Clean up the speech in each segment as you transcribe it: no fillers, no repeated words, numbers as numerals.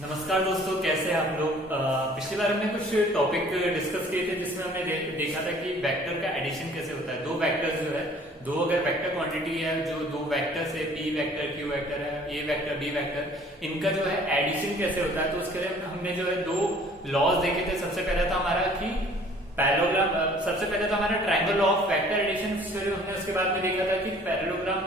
नमस्कार दोस्तों, कैसे हैं आप लोग। पिछली बार हमने कुछ टॉपिक डिस्कस किए थे जिसमें हमने देखा था कि वेक्टर का एडिशन कैसे होता है। दो वेक्टर्स जो है, दो अगर वेक्टर क्वांटिटी है, जो दो वेक्टर्स है, पी वेक्टर क्यू वेक्टर है, ए वेक्टर बी वेक्टर, इनका जो है एडिशन कैसे होता है। तो उसके लिए हमने जो है दो लॉज देखे थे। सबसे पहला था हमारा कि पैरेललोग्राम, सबसे पहले तो हमारा triangle law of vector addition, फिर हमने उसके बाद में देखा था कि parallelogram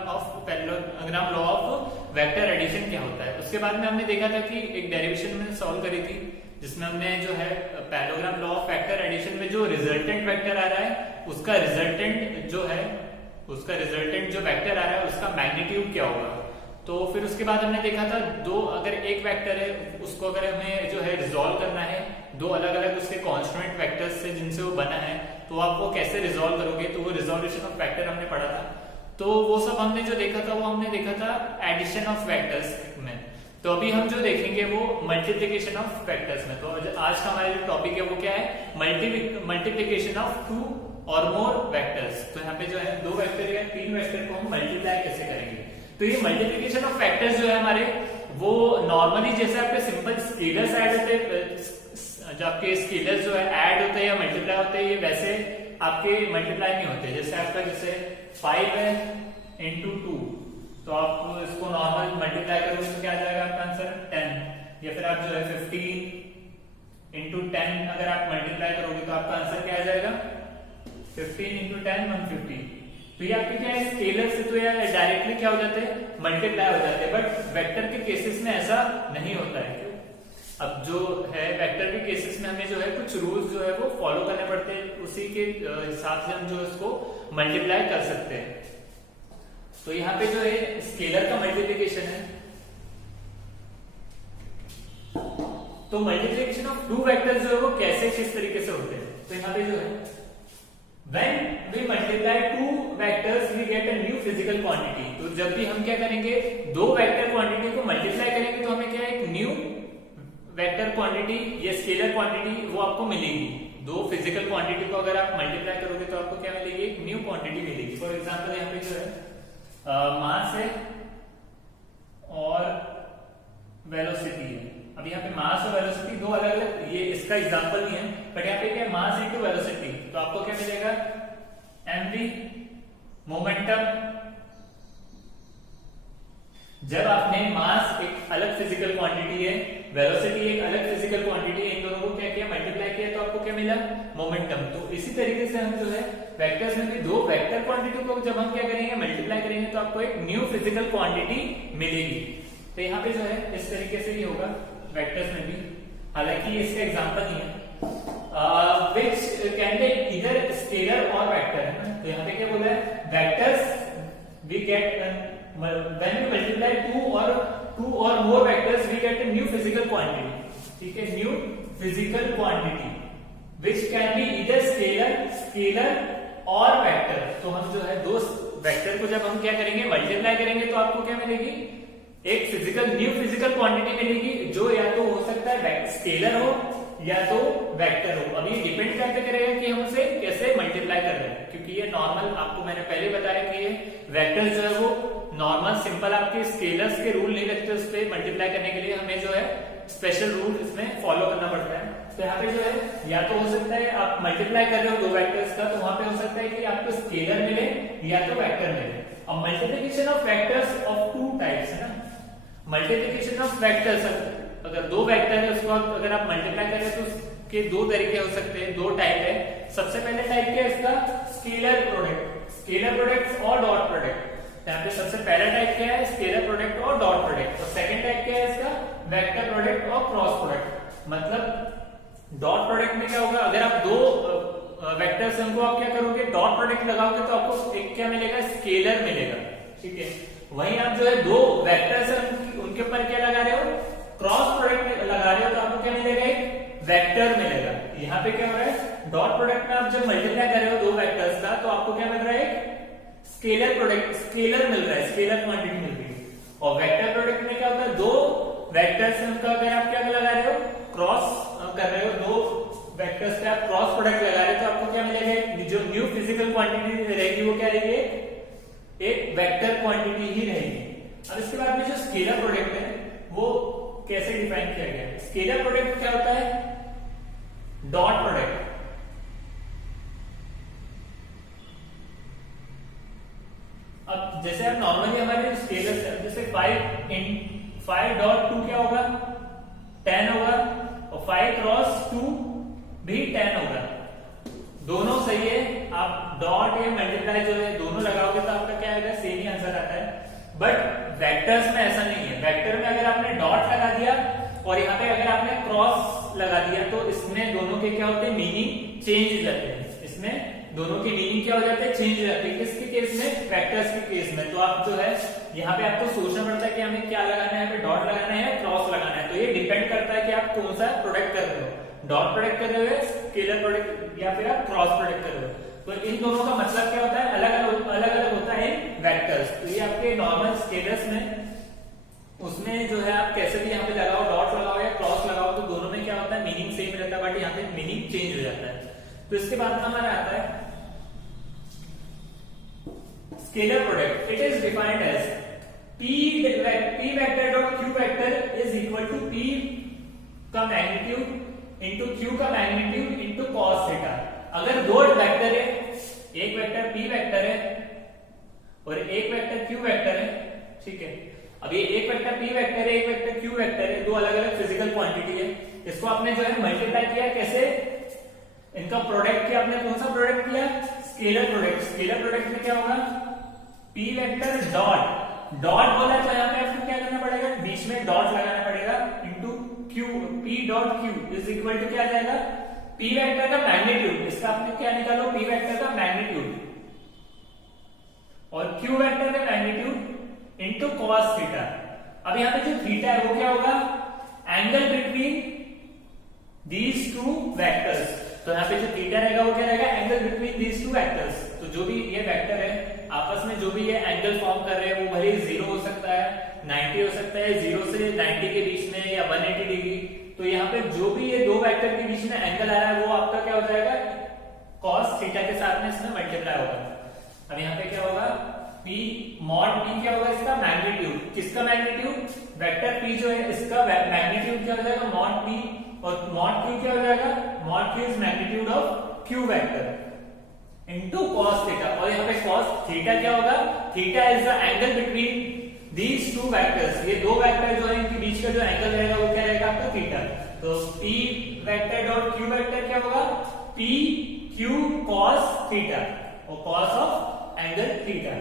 law of vector addition क्या होता है। उसके बाद में हमने देखा था कि एक डेरिवेशन में सॉल्व करी थी जिसमें हमने जो है parallelogram law of vector addition में जो रिजल्टेंट वेक्टर आ रहा है उसका रिजल्टेंट जो वेक्टर आ रहा है उसका मैग्नीट्यूड क्या होगा। तो फिर उसके बाद हमने देखा था दो, अगर एक वेक्टर है उसको अगर हमें जो है रिजोल्व करना है, दो अलग अलग उसके कॉन्स्टेंट वेक्टर्स से जिनसे वो बना है, तो आप वो कैसे रिजोल्व करोगे। तो वो रिजोल्यूशन ऑफ वेक्टर हमने पढ़ा था। तो वो सब हमने जो देखा था वो हमने देखा था एडिशन ऑफ वेक्टर्स में। तो अभी हम जो देखेंगे वो मल्टीप्लिकेशन ऑफ वेक्टर्स में। तो आज का हमारा जो टॉपिक है वो क्या है, मल्टीप्लिकेशन ऑफ टू और मोर वेक्टर्स। तो यहाँ पे जो है दो वेक्टर या तीन वेक्टर को हम मल्टीप्लाई कैसे करेंगे। तो ये मल्टीप्लिकेशन ऑफ वेक्टर्स जो है हमारे, वो नॉर्मली जैसे आपके सिंपल स्केलर्स ऐड होते हैं, जो आपके स्केलर्स जो है ऐड होते हैं या मल्टीप्लाई होते हैं, ये वैसे आपके मल्टीप्लाई नहीं होते। जैसे आपका जैसे 5 है इंटू 2, तो आप इसको नॉर्मल मल्टीप्लाई करोगे तो क्या आ जाएगा आपका आंसर 10। या फिर आप जो है 15 इंटू 10 अगर आप मल्टीप्लाई करोगे तो आपका आंसर क्या आ जाएगा 15 इंटू 10 150। तो ये आपके क्या है, स्केलर से तो यार डायरेक्टली क्या हो जाते हैं, मल्टीप्लाई हो जाते हैं। बट वेक्टर के केसेस में ऐसा नहीं होता है। अब जो है वेक्टर के केसेस में हमें जो है कुछ रूल्स जो है वो फॉलो करने पड़ते हैं, उसी के हिसाब से हम जो इसको मल्टीप्लाई कर सकते हैं। तो यहाँ पे जो है स्केलर का मल्टीप्लिकेशन है, तो मल्टीप्लिकेशन ऑफ टू वेक्टर्स जो है वो कैसे किस तरीके से होते हैं। तो यहाँ पे जो है when we multiply two vectors we get a new physical quantity। तो जब भी हम क्या करेंगे, दो वेक्टर क्वांटिटी को मल्टीप्लाई करेंगे तो हमें क्या है, एक न्यू वेक्टर क्वांटिटी या स्केलर क्वांटिटी वो आपको मिलेगी। दो फिजिकल क्वांटिटी को अगर आप मल्टीप्लाई करोगे तो आपको क्या मिलेगी, एक न्यू क्वांटिटी मिलेगी। फॉर एग्जांपल यहाँ पे जो है मास है और वेलोसिटी है। अब यहाँ पे मास और वेलोसिटी दो अलग अलग, ये इसका एग्जांपल नहीं है, बट यहाँ पे क्या है, मास इनटू वेलोसिटी। तो आपको क्या मिलेगा, mv मोमेंटम। जब आपने मास एक अलग फिजिकल क्वांटिटी है, वेलोसिटी एक अलग फिजिकल क्वांटिटी है, इन दोनों को क्या किया, मल्टीप्लाई किया, तो आपको क्या मिला, मोमेंटम। तो इसी तरीके से हम जो है वेक्टर्स में भी दो वेक्टर क्वांटिटी को जब हम क्या करेंगे, मल्टीप्लाई करेंगे, तो आपको एक न्यू फिजिकल क्वांटिटी मिलेगी। तो यहाँ पे जो है इस तरीके से ही होगा वेक्टर्स में भी, हालांकि इसका एग्जांपल नहीं है। which can be either scalar or vector है ना। तो यहाँ पे क्या बोला है, vectors we get when we multiply two or more vectors we get a new physical quantity। ठीक है, new physical quantity which can be either scalar और वेक्टर। तो हम जो है दो वेक्टर को जब हम क्या करेंगे, मल्टीप्लाई करेंगे, तो आपको क्या मिलेगी, एक न्यू फिजिकल क्वांटिटी मिलेगी, जो या तो हो सकता है स्केलर हो या तो वेक्टर हो। अब ये डिपेंड करके करेगा कि हम उसे कैसे मल्टीप्लाई कर रहे हैं, क्योंकि ये नॉर्मल, आपको मैंने पहले बताया कि ये वेक्टर जो है वो नॉर्मल सिंपल आपके स्केलर्स के रूल नहीं लगते उस पर मल्टीप्लाई करने के लिए, हमें जो है स्पेशल रूल इसमें फॉलो करना पड़ता है। तो यहाँ पे जो है या तो हो सकता है आप मल्टीप्लाई कर रहे हो दो वेक्टर्स का, तो वहां पे हो सकता है कि आपको स्केलर मिले या तो वेक्टर मिले। अब multiplication of vectors of two types है ना। मल्टीप्लिकेशन ऑफ वेक्टर्स, अगर दो वेक्टर है उसको अगर आप मल्टीप्लाई करें तो उसके दो तरीके हो सकते हैं, दो टाइप है। सबसे पहले टाइप क्या है इसका, स्केलर प्रोडक्ट और डॉट प्रोडक्ट। यहाँ पे सबसे पहला टाइप क्या है, स्केलर प्रोडक्ट और डॉट प्रोडक्ट। और सेकंड टाइप क्या है इसका, वेक्टर प्रोडक्ट और क्रॉस प्रोडक्ट। मतलब डॉट प्रोडक्ट में क्या होगा, अगर आप दो वेक्टर्स उनको आप क्या करोगे, डॉट प्रोडक्ट लगाओगे तो आपको एक क्या मिलेगा, स्केलर मिलेगा। ठीक है, वहीं आप जो है दो वेक्टर्स उनके ऊपर क्या लगा रहे हो, क्रॉस प्रोडक्ट लगा रहे हो, तो आपको क्या मिलेगा, एक वेक्टर मिलेगा। यहाँ पे क्या हो रहा है, डॉट प्रोडक्ट में आप जब मल्टीप्लाई कर रहे हो दो वेक्टर्स का, तो आपको क्या मिल रहा है, एक स्केलर प्रोडक्ट, स्केलर मिल रहा है, स्केलर क्वांटिटी मिल रही है। और वेक्टर प्रोडक्ट में क्या होता है, दो वेक्टर्स उनका अगर आप क्या लगा रहे हो, क्रॉस कर रहे हो, दो वेक्टर्स का आप क्रॉस प्रोडक्ट लगा रहे हो, तो आपको क्या मिलेगा, जो न्यू फिजिकल क्वांटिटी रहेगी वो क्या रहेगी, एक वेक्टर क्वांटिटी ही रहेगी। अब इसके बाद में जो स्केलर प्रोडक्ट है वो कैसे डिफाइन किया गया है? स्केलर प्रोडक्ट क्या होता है? Dot product. अब जैसे आप नॉर्मली हमारे स्केलर जैसे 5 डॉट 2 क्या होगा? 10 होगा, और 5 क्रॉस 2 भी 10 होगा। दोनों सही है। आप डॉट या मल्टीप्लाई जो है दोनों लगाओगे तो आपका क्या आएगा? सेम ही आंसर आता है। बट वेक्टर्स में ऐसा नहीं है। वेक्टर में अगर आपने डॉट लगा दिया और यहाँ पे अगर आपने क्रॉस लगा दिया तो इसमें दोनों के क्या होते हैं? मीनिंग चेंज हो जाते हैं। इसमें दोनों के मीनिंग क्या हो जाते हैं? चेंज हो जाते हैं। किसके केस में? वेक्टर्स के केस में। तो आप जो है यहाँ पे आपको सोचना पड़ता है कि हमें क्या लगाना है, यहाँ पे डॉट लगाना है या क्रॉस लगाना है। तो ये डिपेंड करता है कि आप कौन सा प्रोडक्ट कर रहे हो, डॉट प्रोडक्ट कर रहे हो, स्केलर प्रोडक्ट या फिर आप क्रॉस प्रोडक्ट कर रहे हो। तो इन दोनों का मतलब क्या होता है? अलग अलग होता है इन वेक्टर्स। तो ये आपके नॉर्मल स्केलर्स में उसमें जो है आप कैसे भी यहाँ पे लगाओ, डॉट लगाओ या क्रॉस लगाओ, तो दोनों में क्या होता है? मीनिंग सेम रहता है, बट यहाँ पे मीनिंग चेंज हो जाता है। तो इसके बाद हमारा आता है scalar product. It is defined as P vector dot Q vector is equal to P का मैग्नीट्यूड इंटू Q का मैग्नीट्यूड इंटू cos थीटा। अगर दो वेक्टर है, एक वेक्टर P वेक्टर है और एक वेक्टर Q वेक्टर है, ठीक है। अब ये एक वेक्टर P वेक्टर है, एक वेक्टर Q वेक्टर है, दो अलग अलग फिजिकल क्वांटिटी है। इसको आपने जो है मल्टीप्लाई किया कैसे? इनका प्रोडक्ट किया आपने। कौन सा प्रोडक्ट किया? Scalar product. स्केलर प्रोडक्ट में क्या होगा? P वेक्टर डॉट बोला तो यहाँ पे आपको क्या करना पड़ेगा? बीच में डॉट लगाना पड़ेगा into Q। P dot Q is equal to क्या आ जाएगा? P वेक्टर का मैग्नीट्यूड। इसका आपने क्या निकालो? P वेक्टर का मैग्नीट्यूड और Q वेक्टर का मैग्नीट्यूड इंटू cos थीटा। अब यहाँ पे जो थीटा है वो क्या होगा? Angle between these two vectors. तो यहाँ पे जो थीटा रहेगा वो क्या रहेगा? Angle between these two vectors. तो जो भी ये वेक्टर है आपस में जो भी ये एंगल फॉर्म कर रहे हैं वो भले 0 हो सकता है, 90 हो सकता है, 0 से 90 के बीच में या 180 डिग्री। तो यहाँ पे जो भी ये दो वेक्टर के बीच में एंगल आ रहा है वो आपका क्या हो जाएगा? cos थीटा के साथ में इसमें मल्टीप्लाई होगा। अब यहाँ पे क्या होगा? P मॉड P क्या होगा? इसका मैग्नीट्यूड। किसका मैग्नीट्यूड? वेक्टर P जो है इसका मैग्नीट्यूड क्या हो जाएगा? Mod P। और मॉड Q क्या हो जाएगा? Mod Q is magnitude of Q vector into cos theta. और यहाँ पे cos थीटा क्या होगा? Theta is the angle between these two vectors. ये दो वेक्टर जो है इनके बीच का जो एंगल रहेगा वो क्या रहेगा? आपका थीटा। तो P vector dot Q vector क्या होगा? P Q cos थीटा और cos ऑफ एंगल थीटा।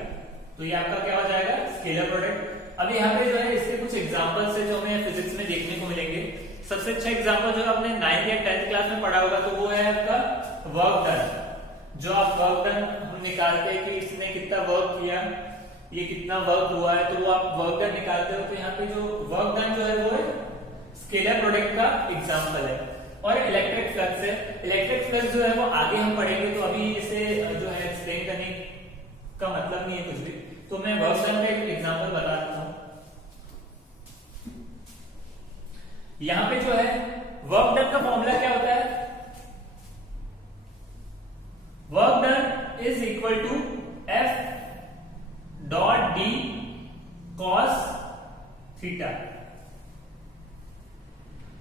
तो ये आपका क्या हो जाएगा? Scalar product. अब यहाँ पे जो है इसके कुछ एग्जांपल्स है जो हमें फिजिक्स में देखने को मिलेंगे। सबसे अच्छा एग्जांपल जो आपने 9th या 10th क्लास में पढ़ा होगा तो वो है आपका वर्क डन। जो आप वर्क डन हम निकालते हैं कि इसने कितना वर्क किया, ये कितना वर्क हुआ है, तो वो आप वर्क डन निकालते हो। तो यहाँ पे जो वर्क डन जो है वो है स्केलर प्रोडक्ट का एग्जांपल है। और इलेक्ट्रिक फ्लक्स है। इलेक्ट्रिक फ्लक्स जो है वो आगे हम पढ़ेंगे, तो अभी इसे जो है एक्सप्लेन करने का मतलब नहीं है कुछ भी। तो मैं वर्क डन का एक एग्जांपल बता देता हूँ। यहाँ पे जो है वर्क डन का फॉर्मूला क्या होता है? Work done is equal to F dot D cos theta.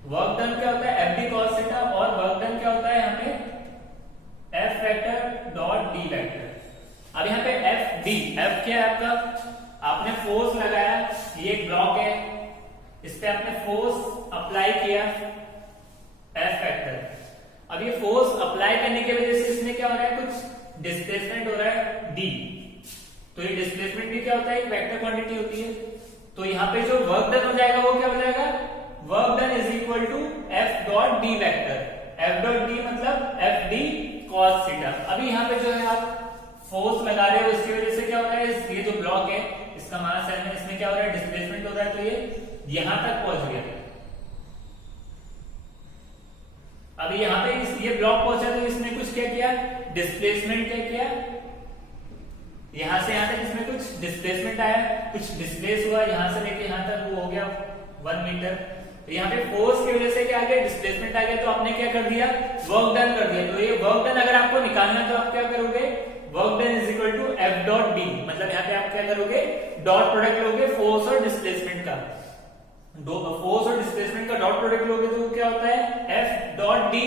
Work done क्या होता है? FD cos theta. और वर्क डन क्या होता है यहाँ पे? F vector dot D vector. अब यहाँ पे F क्या है आपका? आपने फोर्स लगाया, ये एक ब्लॉक है, इस पे आपने फोर्स अप्लाई किया F वेक्टर। अब ये फोर्स अप्लाई करने की वजह से इसमें क्या हो रहा है? कुछ डिस्प्लेसमेंट हो रहा है D। तो ये डिस्प्लेसमेंट भी क्या होता है? एक वेक्टर क्वांटिटी होती है। तो यहाँ पे जो वर्क डन हो जाएगा वो क्या हो जाएगा? Work done is equal to F dot D vector. F dot D मतलब FD cos थीटा। अभी यहाँ पे जो है आप फोर्स लगा रहे हो, इसकी वजह से क्या हो रहा है? ये जो ब्लॉक है इसका मास है, इसमें क्या हो रहा है? डिस्प्लेसमेंट हो रहा है। तो ये यहां तक पहुंच गया। अभी यहाँ पे ये ब्लॉक पहुंचा तो इसने कुछ क्या किया? डिस्प्लेसमेंट क्या किया? यहां से यहां तक इसमें कुछ डिस्प्लेसमेंट आया, कुछ डिस्प्लेस हुआ, यहां से लेके यहां तक वो हो गया 1 मीटर। तो यहाँ पे फोर्स की वजह से क्या आ गया? डिस्प्लेसमेंट आ गया। तो आपने क्या कर दिया? वर्क डन कर दिया। तो ये वर्क डन अगर आपको निकालना है तो आप क्या करोगे? Work done is equal to F dot D। मतलब यहाँ पे आप क्या करोगे? डॉट प्रोडक्ट लोगे फोर्स और डिस्प्लेसमेंट का। फोर्स और डिस्प्लेसमेंट का डॉट प्रोडक्ट लोगे तो वो क्या होता है F dot D.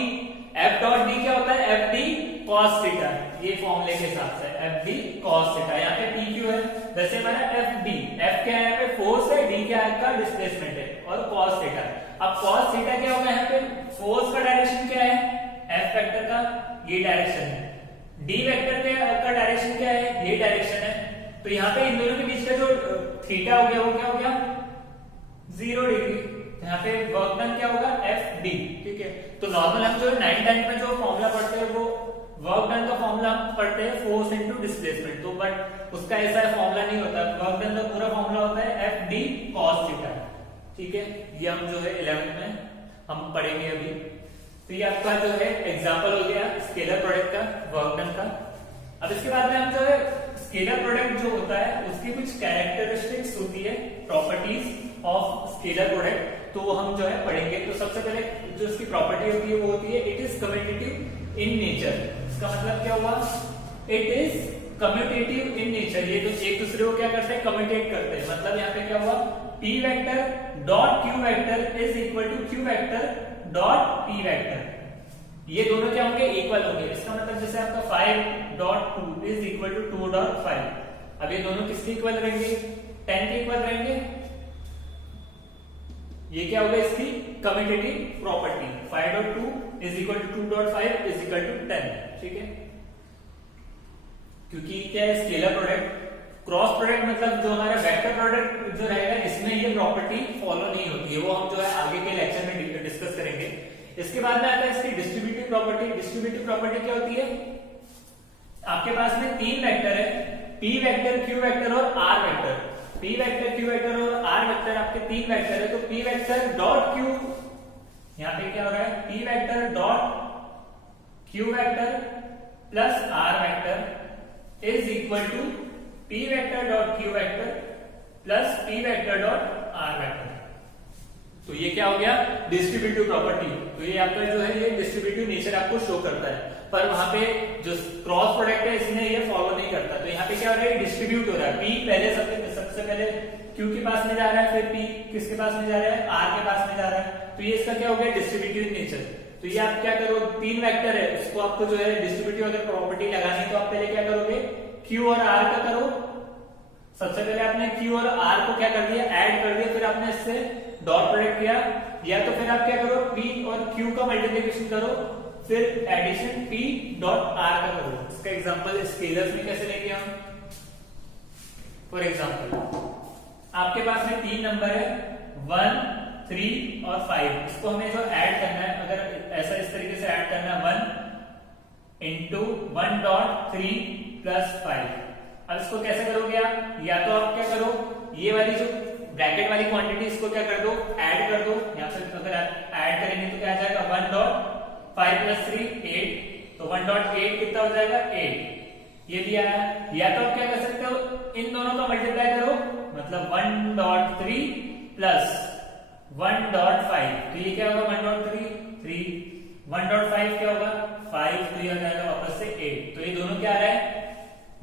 F dot D क्या होता है एफ डी कॉस थीटा, ये फॉर्मूले के हिसाब से एफ डी कॉस थीटा। यहाँ पे पी क्यू है, वैसे हमारा एफ डी, एफ क्या है यहाँ पे फोर्स है, डी क्या है आपका डिस्प्लेसमेंट है और कॉस थीटा। अब कॉस थीटा क्या होगा यहाँ पे फोर्स का डायरेक्शन क्या है एफ वेक्टर का, ये डायरेक्शन है, डी वेक्टर का डायरेक्शन क्या है ये डायरेक्शन है। तो यहाँ पे इन दोनों के बीच का जो थीटा हो गया वो क्या हो गया 0 डिग्री। यहाँ पे वर्क डन क्या होगा एफ डी, ठीक है। तो नॉर्मल हम जो 9th 10th में जो फॉर्मूला पढ़ते हैं वो वर्क डन का फॉर्मूला हम पढ़ते हैं फोर्स इनटू डिस्प्लेसमेंट, तो बट उसका ऐसा फॉर्मूला नहीं होता, वर्क डन का पूरा फॉर्मूला होता है एफ डी कॉस थीटा, ठीक है। ये हम जो है 11th में हम पढ़ेंगे अभी। तो ये आपका जो है एग्जांपल हो गया स्केलर प्रोडक्ट का, वर्क डन का। अब इसके बाद में हम जो है स्केलर प्रोडक्ट जो होता है उसकी कुछ कैरेक्टरिस्टिक्स होती है, प्रॉपर्टीज ऑफ स्केलर प्रोडक्ट, तो वो हम जो है पढ़ेंगे। तो सबसे पहले जो इसकी प्रॉपर्टी होती है वो होती है it is commutative in nature. इसका मतलब क्या हुआ it is commutative in nature, ये तो एक दूसरे को क्या करते हैं कम्यूटेट करते हैं। मतलब यहाँ पे क्या हुआ p vector dot q vector is equal to q vector dot p vector, ये दोनों क्या होंगे इक्वल होंगे। इसका मतलब जैसे आपका 5 dot 2 is equal to 2 dot 5, अब ये दोनों किसके इक्वल रहेंगे 10 के इक्वल रहेंगे। ये क्या होगा इसकी commutative property, 5 dot 2 is equal to 2 dot 5 is equal to 10, ठीक है। क्योंकि क्या है स्केलर प्रोडक्ट, क्रॉस प्रोडक्ट मतलब जो हमारा वेक्टर प्रोडक्ट जो रहेगा इसमें ये प्रॉपर्टी फॉलो नहीं होती है, वो हम जो है आगे के लेक्चर में डिस्कस करेंगे। इसके बाद में आता है इसकी डिस्ट्रीब्यूटिव प्रॉपर्टी। डिस्ट्रीब्यूटिव प्रॉपर्टी क्या होती है, आपके पास में 3 वेक्टर है p वेक्टर q वेक्टर और r vector. p vector q vector और r वेक्टर आपके 3 वेक्टर है, तो p वेक्टर डॉट q, यहाँ पे क्या हो रहा है p vector dot q vector plus r vector is equal to p vector dot q vector plus p vector dot r vector. तो ये क्या हो गया डिस्ट्रीब्यूटिव प्रॉपर्टी। तो ये आपका जो है ये डिस्ट्रीब्यूटिव नेचर आपको शो करता है, पर वहां पे जो क्रॉस प्रोडक्ट है इसमें ये फॉलो नहीं करता। तो यहाँ पे क्या हो रहा है डिस्ट्रीब्यूट हो रहा है, p पहले सबसे पहले q के पास में जा रहा है, फिर p किसके पास में जा रहा है r के पास में जा रहा है। तो ये इसका क्या हो गया डिस्ट्रीब्यूटिव नेचर। तो ये आप क्या करो 3 वेक्टर है उसको आपको जो है डिस्ट्रीब्यूटिव अगर प्रॉपर्टी लगानी है तो आप पहले क्या करोगे q और r का करो। सबसे पहले आपने q और r को क्या कर दिया ऐड कर दिया, फिर आपने इससे डॉट प्रोडक्ट किया, या तो फिर आप क्या करो p और q का मल्टीप्लिकेशन करो, फिर एडिशन p डॉट r का करो। इसका एग्जांपल स्केलर्स में कैसे लेंगे हम। फॉर एग्जांपल आपके पास में 3 नंबर है 1, 3 और 5, इसको हमें जो ऐड करना है, अगर ऐसा इस तरीके से ऐड करना है 1 इंटू 1 डॉट 3 प्लस 5। अब इसको कैसे करोगे आप, या तो आप क्या करो ये वाली जो ब्रैकेट वाली क्वांटिटी इसको क्या कर दो ऐड कर दो, यहाँ से अगर ऐड करेंगे तो क्या आ जाएगा 1 डॉट 5 प्लस 3 8, तो 1 डॉट 8 कितना हो जाएगा 8, ये भी आया। या तो आप क्या कर सकते हो इन दोनों का मल्टीप्लाई करो, मतलब 1 डॉट 3 प्लस 1 डॉट 5, तो ये क्या होगा 1 डॉट 3 1 डॉट 5 क्या होगा 5, तो ये आ जाएगा वापस से 8। तो ये दोनों क्या आ रहा है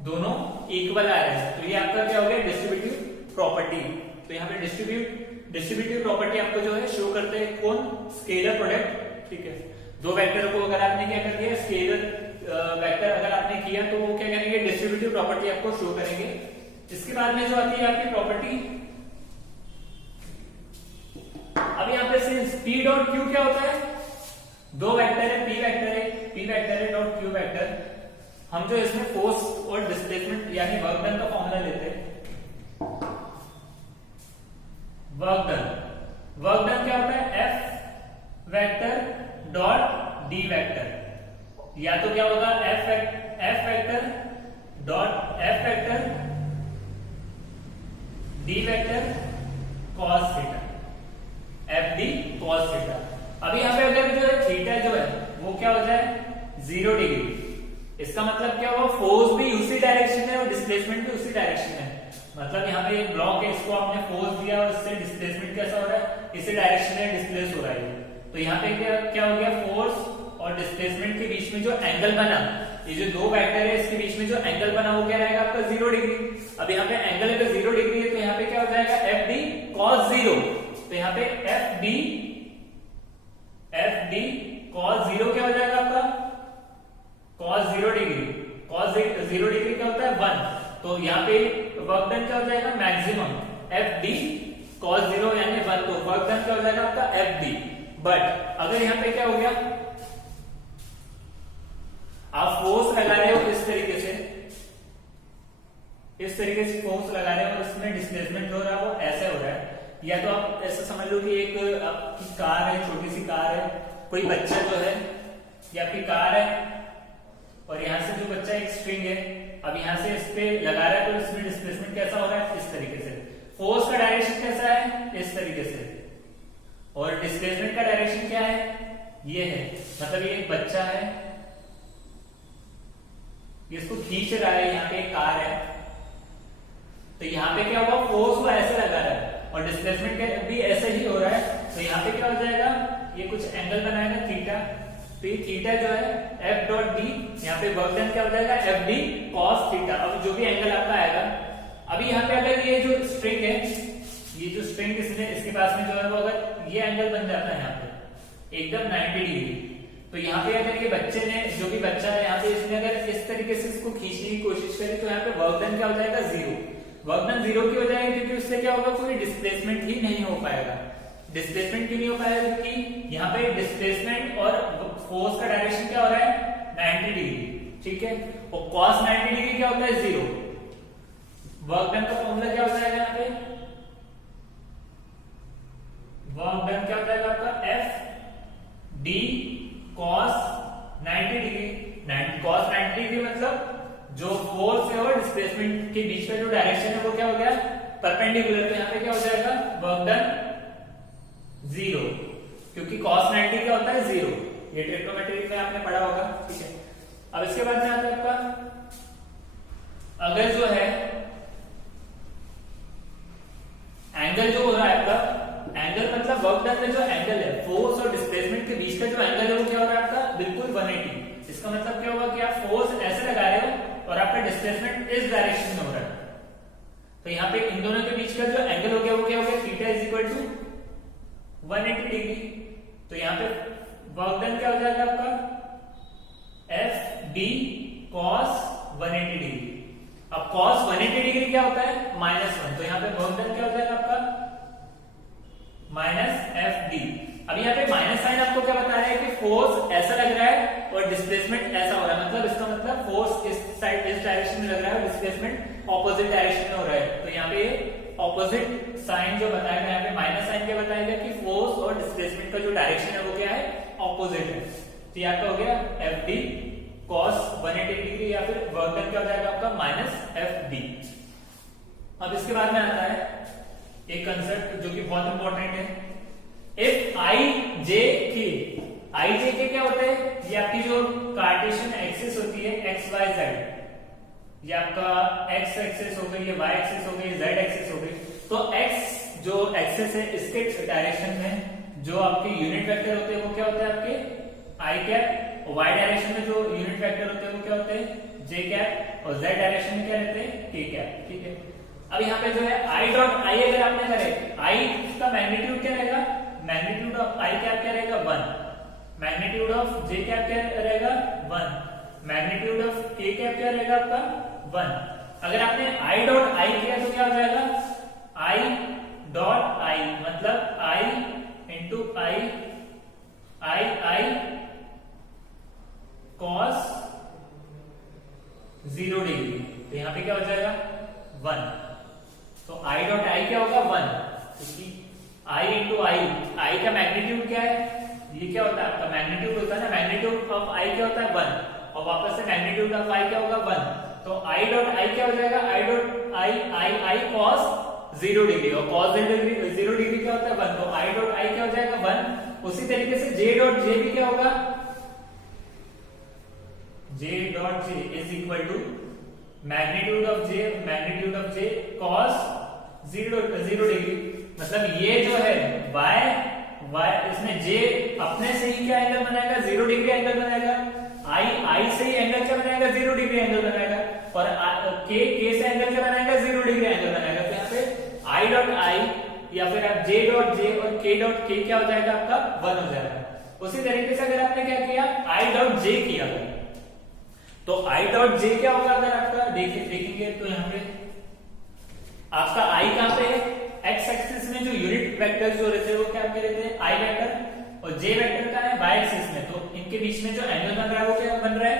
दोनों इक्वल आ रहे हैं। तो ये आपका क्या हो गया डिस्ट्रीब्यूटिव प्रॉपर्टी। तो यहाँ पे डिस्ट्रीब्यूटिव प्रॉपर्टी आपको जो है शो करते हैं कौन स्केलर प्रोडक्ट, ठीक है। दो वेक्टर को अगर आपने क्या कर दिया स्केलर वेक्टर अगर आपने किया तो वो क्या करेंगे डिस्ट्रीब्यूटिव प्रॉपर्टी आपको शो करेंगे। इसके बाद में जो आती है आपकी प्रॉपर्टी, अब यहाँ पे सिंस p डॉट q क्या होता है, दो वेक्टर है p वेक्टर है डॉट q वेक्टर, हम जो इसमें फोर्स और डिस्प्लेसमेंट यानी वर्क डन का फॉर्मूला लेते हैं। वर्क डन क्या होता है F vector dot D vector, या तो क्या होगा F vector dot F vector D vector cos theta, FD cos theta. अभी यहाँ पे अगर जो है थीटा जो है वो क्या हो जाए 0 डिग्री, इसका मतलब क्या हुआ फोर्स भी उसी डायरेक्शन है और डिस्प्लेसमेंट भी उसी डायरेक्शन है। मतलब यहाँ पे एक ब्लॉक है, इसको आपने फोर्स दिया और इससे डिस्प्लेसमेंट कैसा हो रहा है इसी डायरेक्शन में डिस्प्लेस हो रहा है। तो यहाँ पे क्या हो गया फोर्स और डिस्प्लेसमेंट के बीच में जो एंगल बना, ये जो दो वेक्टर है इसके बीच में जो एंगल बना वो क्या रहेगा आपका 0 डिग्री। अब यहाँ पे एंगल अगर 0 डिग्री है तो यहाँ पे क्या हो जाएगा FD cos 0, तो यहाँ यहाँ पे एफ डी कॉस जीरो क्या हो जाएगा आपका, कॉस 0 डिग्री, कॉस 0 डिग्री क्या होता है 1, तो यहाँ पे वर्क डन क्या हो जाएगा मैक्सिमम एफ डी कॉस 0 यानी 1, तो वर्क डन क्या हो जाएगा आपका एफ डी। बट अगर यहाँ पे क्या हो गया, आप फोर्स लगा रहे हो इस तरीके से, इस तरीके से फोर्स लगा रहे हो, इसमें डिस्प्लेसमेंट हो रहा है वो ऐसे हो रहा है, या तो आप ऐसा समझ लो कि एक आपकी कार है, छोटी सी कार है, कोई बच्चा जो है, ये आपकी कार है और यहां से जो बच्चा एक स्ट्रिंग है, अब यहां से इस पे लगा रहा है, तो इसमें डिस्प्लेसमेंट कैसा हो रहा है इस तरीके से, फोर्स का डायरेक्शन कैसा है इस तरीके से, और डिस्प्लेसमेंट का डायरेक्शन क्या है ये है, मतलब ये एक बच्चा है, इसको खींच रहा है, यहाँ पे एक कार है, तो यहाँ पे क्या हुआ फोर्स वो ऐसे लगा रहा है और डिस्प्लेसमेंट भी ऐसे ही हो रहा है, तो यहाँ पे क्या हो जाएगा, ये कुछ एंगल बनाएगा थीटा, तो ये थीटा जो है एफ डॉट डी, यहाँ पे वर्क डन क्या हो जाएगा एफ डी कॉस थीटा। अब जो भी एंगल आपका आएगा, अभी यहाँ पे अगर ये जो स्ट्रिंग है, ये जो स्ट्रिंग इसके पास में जो है वो अगर ये एंगल बन जाता है यहाँ पे एकदम 90 डिग्री, तो यहाँ पे अगर ये बच्चे ने, जो भी बच्चा है यहाँ पे, इसने अगर इस तरीके से इसको खींचने की कोशिश करी, तो यहाँ पे वर्क डन क्या हो जाएगा 0, वर्क डन 0 की हो जाएगा, क्योंकि उससे क्या होगा कोई डिस्प्लेसमेंट ही नहीं हो पाएगा। डिस्प्लेसमेंट क्यों नहीं हो पाएगा, क्योंकि यहाँ पे डिस्प्लेसमेंट और फोर्स का डायरेक्शन क्या हो रहा है 90 डिग्री, ठीक है, और cos 90 डिग्री क्या होता है 0, वर्क डन का फॉर्मूला क्या हो जाएगा यहाँ पे, वर्क डन क्या हो जाएगा आपका F D cos 90 degree, cos 90 degree मतलब जो फोर्स है और डिस्प्लेसमेंट के बीच में जो डायरेक्शन है वो क्या हो गया परपेंडिकुलर, तो यहाँ पे क्या हो जाएगा वर्क डन 0, क्योंकि cos 90 क्या होता है 0, ये ट्रिग्नोमेट्री में आपने पढ़ा होगा, ठीक है। अब इसके बाद में आता है आपका, अगर जो है एंगल जो हो रहा है आपका, एंगल मतलब वर्क डन में जो एंगल है फोर्स और डिस्प्लेसमेंट के बीच का जो एंगल है वो क्या हो रहा है आपका बिल्कुल 180, इसका मतलब क्या होगा कि आप फोर्स ऐसे लगा रहे हो और आपका डिस्प्लेसमेंट इस डायरेक्शन में हो रहा है, तो यहाँ पे इन दोनों के बीच का जो एंगल हो गया वो क्या हो गया theta is equal to 180 degree, तो यहाँ पे वर्क डन क्या हो जाएगा आपका एफ डी कॉस 180 डिग्री। अब cos 180 डिग्री क्या होता है -1, तो यहाँ पे वर्क डन क्या हो जाएगा आपका माइनस एफ डी। अब यहाँ पे माइनस साइन आपको क्या बता रहा है कि फोर्स ऐसा लग रहा है और डिस्प्लेसमेंट ऐसा हो रहा है, मतलब इसका मतलब फोर्स इस साइड इस डायरेक्शन में लग रहा है और डिस्प्लेसमेंट ऑपोजिट डायरेक्शन में हो रहा है, तो यहाँ पे ऑपोजिट साइन जो बताएगा, यहाँ पे माइनस साइन क्या बताएगा कि फोर्स और डिस्प्लेसमेंट का जो डायरेक्शन है वो क्या है ऑपोजिट है, तो यहाँ पे हो गया एफ डी cos 180 डिग्री, या फिर वर्क डन क्या हो जाएगा आपका माइनस एफ डी। अब इसके बाद में आता है एक कंसेप्ट जो कि बहुत इंपॉर्टेंट है, इफ आई जे के क्या होता है, ये आपकी जो कार्टेशियन एक्सिस होती है एक्स वाई जेड, ये आपका एक्स एक्सिस हो गई, ये वाई एक्सिस हो गई, जेड एक्सिस हो गई, तो एक्स जो एक्सिस है इसके डायरेक्शन में जो आपके यूनिट वेक्टर होते हैं वो क्या होते हैं आपके आई कैप, वाई डायरेक्शन में जो यूनिट वेक्टर होते हैं वो क्या होते हैं जे कैप, और जेड डायरेक्शन में क्या रहते हैं के कैप, ठीक है। अब यहाँ पे जो है आई डॉट आई अगर आपने करे, आई का मैग्नीट्यूड क्या रहेगा, मैग्नीट्यूड ऑफ आई कैप क्या रहेगा 1, मैग्नीट्यूड ऑफ जे कैप क्या रहेगा 1, मैग्नीट्यूड ऑफ के कैप क्या रहेगा आपका 1। अगर आपने आई डॉट आई किया तो क्या हो जाएगा आई डॉट आई, मतलब आई इंटू आई आई cos 0 डिग्री, तो यहाँ पे क्या हो जाएगा 1, तो आई डॉट आई क्या होगा 1, क्योंकि आई इंटू आई का मैग्नीट्यूड क्या है, ये क्या होता है आपका मैग्नीट्यूड होता है ना, मैग्नीट्यूड ऑफ आई क्या होता है 1, और वापस से मैग्नीट्यूड ऑफ आई क्या होगा 1, तो आई डॉट आई क्या हो जाएगा I dot I cos 0 degree, और cos 0 डिग्री क्या होता है 1, तो आई डॉट आई क्या हो जाएगा 1। उसी तरीके से जे डॉट जे भी क्या होगा, J dot J is equal to magnitude of J cos 0 degree, मतलब ये जो है y इसमें J अपने से ही क्या एंगल बनाएगा 0 डिग्री एंगल बनाएगा, I से ही एंगल क्या बनाएगा 0 डिग्री एंगल बनाएगा, और K से एंगल क्या बनाएगा 0 डिग्री एंगल बनाएगा, तो यहाँ पे I डॉट I या फिर आप जे डॉट जे और के डॉट के क्या हो जाएगा आपका 1 हो जाएगा। उसी तरीके से अगर आपने क्या किया आई डॉट जे किया तो आई डॉट जे क्या होगा अगर आपका देखेंगे तो यहाँ पे आपका आई कहां पे है, एक्स एक्सिस में जो यूनिट वेक्टर जो रहते हैं वो क्या कह रहे थे आई वेक्टर, और जे वेक्टर का है वाई एक्सिस में, तो इनके बीच में जो एंगल बन रहा है वो क्या बन रहा है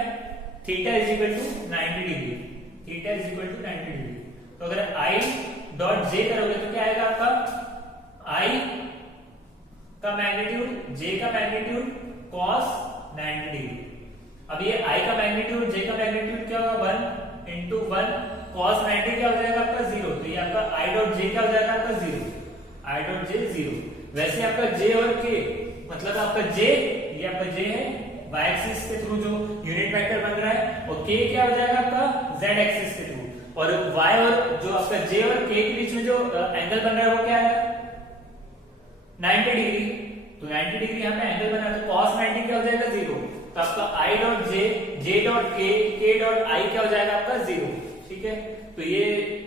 theta is equal to 90 degree, theta is equal to 90 degree. तो अगर आई डॉट जे करोगे तो क्या आएगा आपका आई का मैग्नीट्यूड जे का मैग्नीट्यूड cos 90 डिग्री। अब ये I का मैग्नीट्यूड J का मैग्नीट्यूड क्या होगा 1 इंटू 1 cos 90 क्या हो जाएगा आपका 0, तो ये आपका I डॉट J क्या हो जाएगा आपका 0, I डॉट J 0। वैसे आपका J और K मतलब आपका J ये आपका J है y एक्सिस के थ्रू जो यूनिट वेक्टर बन रहा है, और K क्या हो जाएगा आपका z एक्सिस के थ्रू, और y और जो आपका J और K के बीच में जो एंगल बन रहा है वो क्या है 90 डिग्री। तो 90 डिग्री यहाँ पे एंगल बना तो cos 90 क्या हो जाएगा 0, तो आपका I dot J, J dot K, K dot I क्या हो जाएगा आपका 0। ठीक है, तो ये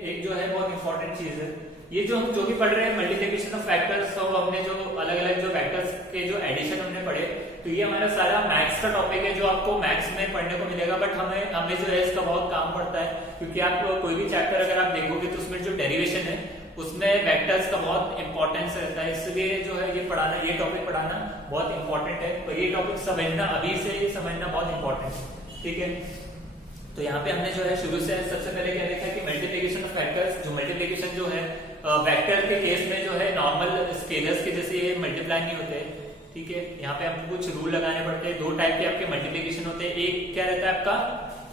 एक जो है बहुत इंपॉर्टेंट चीज है। ये जो हम जो भी पढ़ रहे हैं मल्टीप्लिकेशन ऑफ फैक्टर्स, तो हमने जो अलग अलग जो फैक्टर्स के जो एडिशन हमने पढ़े, तो ये हमारा सारा मैथ्स का टॉपिक है जो आपको मैथ्स में पढ़ने को मिलेगा। बट हमें जो है इसका बहुत काम पड़ता है, क्योंकि आप कोई भी चैप्टर अगर आप देखोगे तो उसमें जो डेरिवेशन है उसमें वेक्टर्स का बहुत इंपॉर्टेंस रहता है, इसलिए जो है ये पढ़ाना, ये टॉपिक पढ़ाना बहुत इंपॉर्टेंट है, और ये टॉपिक समझना अभी से समझना बहुत इंपॉर्टेंट है। ठीक है, तो यहाँ पे हमने जो है शुरू से सबसे पहले क्या देखा कि मल्टीप्लिकेशन ऑफ फैक्टर्स, जो मल्टीप्लिकेशन जो है वेक्टर के केस में जो है नॉर्मल स्केलर्स के जैसे ये मल्टीप्लाई नहीं होते। ठीक है, यहाँ पे हमको कुछ रूल लगाने पड़ते हैं। दो टाइप के आपके मल्टीप्लिकेशन होते हैं, एक क्या रहता है आपका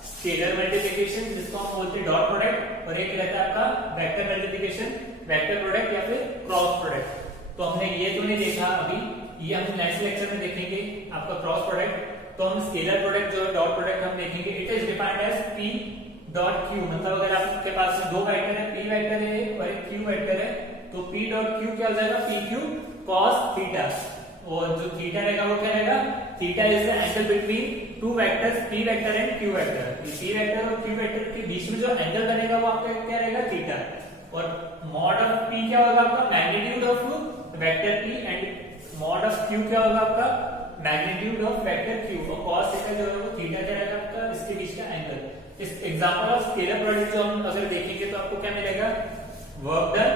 स्केलर मल्टीप्लिकेशन जिसको हम बोलते हैं डॉट प्रोडक्ट, और एक रहता है आपका वेक्टर मल्टीप्लिकेशन, वेक्टर प्रोडक्ट या फिर क्रॉस प्रोडक्ट। तो हमने ये तो नहीं देखा अभी, ये हम नेक्स्ट लेक्चर में देखेंगे आपका क्रॉस प्रोडक्ट। तो हम स्केलर प्रोडक्ट जो डॉट प्रोडक्ट हम देखेंगे, it is defined as P dot Q, मतलब अगर आपके पास दो वेक्टर है, P वेक्टर है और एक Q वेक्टर है, तो P डॉट Q क्या हो जाएगा PQ cos थीटा, और जो थीटा रहेगा वो क्या रहेगा, theta is the angle between two vectors P vector and Q vector. P vector और Q वेक्टर के बीच में जो एंगल बनेगा वो आपका क्या रहेगा थीटा, और मॉड ऑफ P क्या होगा आपका magnitude of vector P, and mod of Q क्या होगा आपका मैग्नीट्यूड ऑफ वेक्टर Q, और cos थीटा जो है वो थीटा क्या रहेगा आपका इसके बीच का एंगल। इस एग्जांपल ऑफ स्केलर प्रोडक्ट जो हम अगर देखेंगे तो आपको क्या मिलेगा work done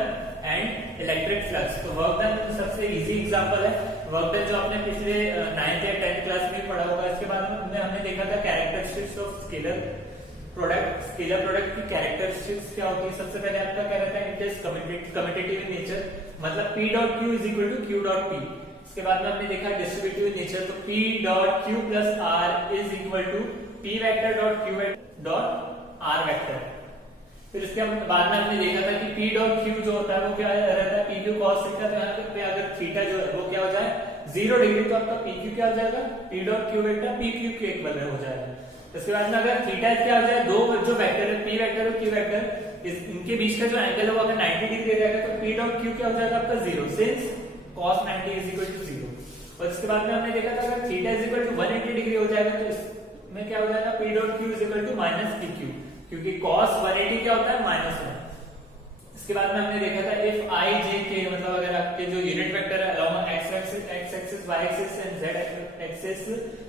and electric flux. तो वर्क डन सबसे इजी एग्जांपल है, वर्क डन जो आपने पिछले 9th या 10th क्लास में पढ़ा होगा। इसके बाद में हमने देखा था characteristics of scalar product. Scalar product की कैरेक्टरिस्टिक्स क्या होती है, सबसे पहले आपका क्या रहता है, it is commutative in nature, मतलब P dot Q is equal to Q dot P। इसके बाद में हमने देखा डिस्ट्रीब्यूटिव इन नेचर, तो P dot Q plus R is equal to P vector dot Q vector dot R vector. फिर इसके बाद में हमने देखा था कि P डॉट Q जो होता है वो क्या रहता है PQ cos थीटा, तो यहाँ पे अगर थीटा जो है वो क्या हो जाए 0 डिग्री, तो आपका PQ क्या हो जाएगा P dot Q vector PQ के इक्वल हो जाएगा। इसके बाद में अगर थीटा क्या हो जाए, दो जो वेक्टर है P वेक्टर और Q वेक्टर, इनके बीच का जो एंगल है वो अगर 90 डिग्री रहेगा तो P डॉट Q क्या हो जाएगा आपका 0, since cos 90 is equal to 0। और इसके बाद में हमने देखा था अगर theta is equal to 180 degree हो जाएगा तो इसमें क्या हो जाएगा P dot Q is equal to minus PQ, क्योंकि cos 180 क्या होता है -1। इसके बाद में हमने देखा था इफ I J K, मतलब अगर आपके जो यूनिट वेक्टर है along x axis y axis and z axis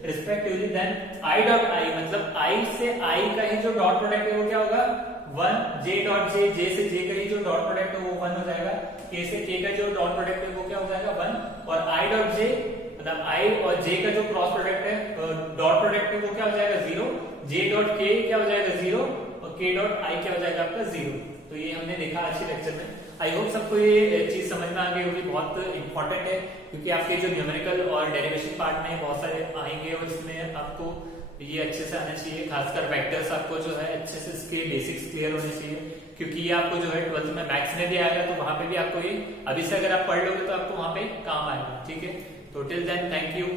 respectively, then I dot I, मतलब I से I का ही जो डॉट प्रोडक्ट है वो क्या होगा 1, J डॉट J, J से J का ही जो डॉट प्रोडक्ट है वो 1 हो जाएगा, K से K का जो डॉट प्रोडक्ट है वो क्या हो जाएगा 1, और I डॉट J मतलब I और J का जो क्रॉस प्रोडक्ट है डॉट प्रोडक्ट है वो क्या हो जाएगा 0, J डॉट K क्या हो जाएगा 0, और K डॉट I क्या हो जाएगा आपका 0। तो ये हमने देखा आज के लेक्चर में। आई होप सबको ये चीज समझ में आ गई होगी, बहुत इंपॉर्टेंट है, क्योंकि आपके जो न्यूमेरिकल और डेरिवेशन पार्ट में बहुत सारे आएंगे और इसमें आपको ये अच्छे से आना चाहिए, खासकर वेक्टर्स आपको जो है अच्छे से इसके बेसिक्स क्लियर होने चाहिए, क्योंकि ये आपको जो है 12th में मैथ्स में भी आएगा, तो वहां पे भी आपको ये अभी से अगर आप पढ़ लोगे तो आपको वहां पे काम आएगा। ठीक है, तो टिल देन थैंक यू।